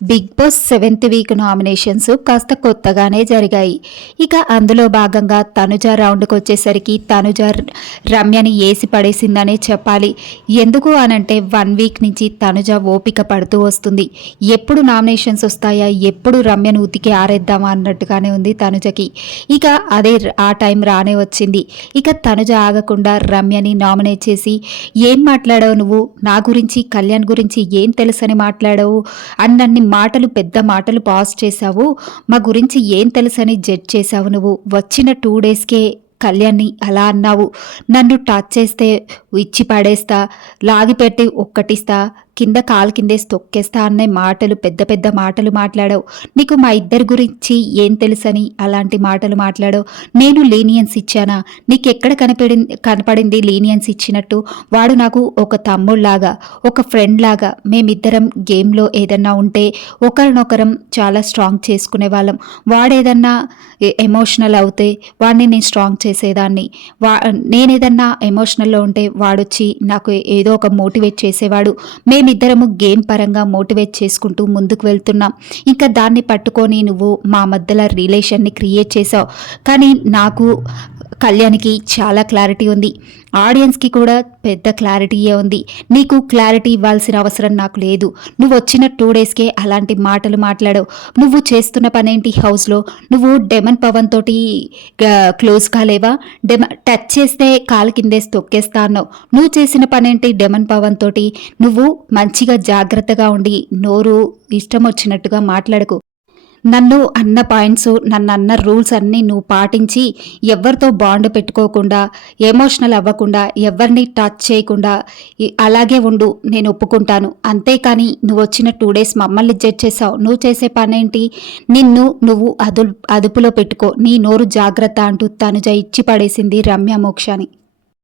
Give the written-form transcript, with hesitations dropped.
Big boss 7th week nominations కాస్త కొత్తగానే జరిగాయి. ఇక అందులో భాగంగా తనుజ రౌండ్కి వచ్చేసరికి తనుజ రమ్యని ఏసి పడేసిందనే చెప్పాలి. ఎందుకు అనంటే 1 వీక్ నుంచి తనుజ ఓపిక పడుతూ వస్తుంది. ఎప్పుడు నామినేషన్స్ వస్తాయా, ఎప్పుడు రమ్యను ఉతికి ఆరేద్దామా అన్నట్టుగానే ఉంది తనుజకి. ఇక అదే ఆ టైం రానే వచ్చింది. ఇక తనుజ ఆగకుండా రమ్యని నామినేట్ చేసి, ఏం మాట్లాడావు నువ్వు, నా గురించి కళ్యాణ్ గురించి ఏం తెలుసని మాట్లాడావు, అన్నన్ని మాటలు, పెద్ద మాటలు పాస్ చేశావు, మా గురించి ఏం తెలుసని జడ్జ్ చేశావు, నువ్వు వచ్చిన 2 డేస్కే కళ్యాణ్ని అలా అన్నావు, నన్ను టచ్ చేస్తే ఇచ్చి పడేస్తా, లాగిపెట్టి ఒక్కటిస్తా, కింద కాలు కిందేసి తొక్కేస్తా అనే మాటలు, పెద్ద పెద్ద మాటలు మాట్లాడావు. నీకు మా ఇద్దరి గురించి ఏం తెలుసని అలాంటి మాటలు మాట్లాడావు. నేను లీనియన్స్ ఇచ్చానా, నీకెక్కడ కనపడింది లీనియన్స్ ఇచ్చినట్టు? వాడు నాకు ఒక తమ్ముళ్లాగా, ఒక ఫ్రెండ్ లాగా, మేమిద్దరం గేమ్లో ఏదన్నా ఉంటే ఒకరినొకరం చాలా స్ట్రాంగ్ చేసుకునే వాళ్ళం. వాడేదన్నా ఎమోషనల్ అవుతే వాడిని నేను స్ట్రాంగ్ చేసేదాన్ని. నేనేదన్నా ఎమోషనల్లో ఉంటే వాడొచ్చి నాకు ఏదో ఒక మోటివేట్ చేసేవాడు. మేమిద్దరము గేమ్ పరంగా మోటివేట్ చేసుకుంటూ ముందుకు వెళ్తున్నాం. ఇంకా దాన్ని పట్టుకొని నువ్వు మా మధ్యలో రిలేషన్ని క్రియేట్ చేసావు. కానీ నాకు కళ్యాణ్కి చాలా క్లారిటీ ఉంది, ఆడియన్స్కి కూడా పెద్ద క్లారిటీయే ఉంది. నీకు క్లారిటీ ఇవ్వాల్సిన అవసరం నాకు లేదు. నువ్వు వచ్చిన 2 డేస్కే అలాంటి మాటలు మాట్లాడావు. నువ్వు చేస్తున్న పనేంటి హౌస్లో? నువ్వు డెమన్ పవన్ తోటి క్లోజ్ కాలేవా? టచ్ చేస్తే కాలు కిందేసి తొక్కేస్తా అన్నావు. నువ్వు చేసిన పనేంటి డెమన్ పవన్ తోటి? నువ్వు మంచిగా జాగ్రత్తగా ఉండి నోరు ఇష్టం వచ్చినట్టుగా మాట్లాడకు. నన్ను అన్న పాయింట్స్, నన్ను అన్న రూల్స్ అన్నీ నువ్వు పాటించి ఎవరితో బాండ్ పెట్టుకోకుండా, ఎమోషనల్ అవ్వకుండా, ఎవరిని టచ్ చేయకుండా అలాగే ఉండు, నేను ఒప్పుకుంటాను. అంతేకాని నువ్వు వచ్చిన 2 డేస్ మమ్మల్ని జడ్జ్ చేసావు. నువ్వు చేసే పనేంటి? నువ్వు అదుపులో పెట్టుకో, నీ నోరు జాగ్రత్త అంటూ తనుజ ఇచ్చి పడేసింది రమ్య మోక్షని.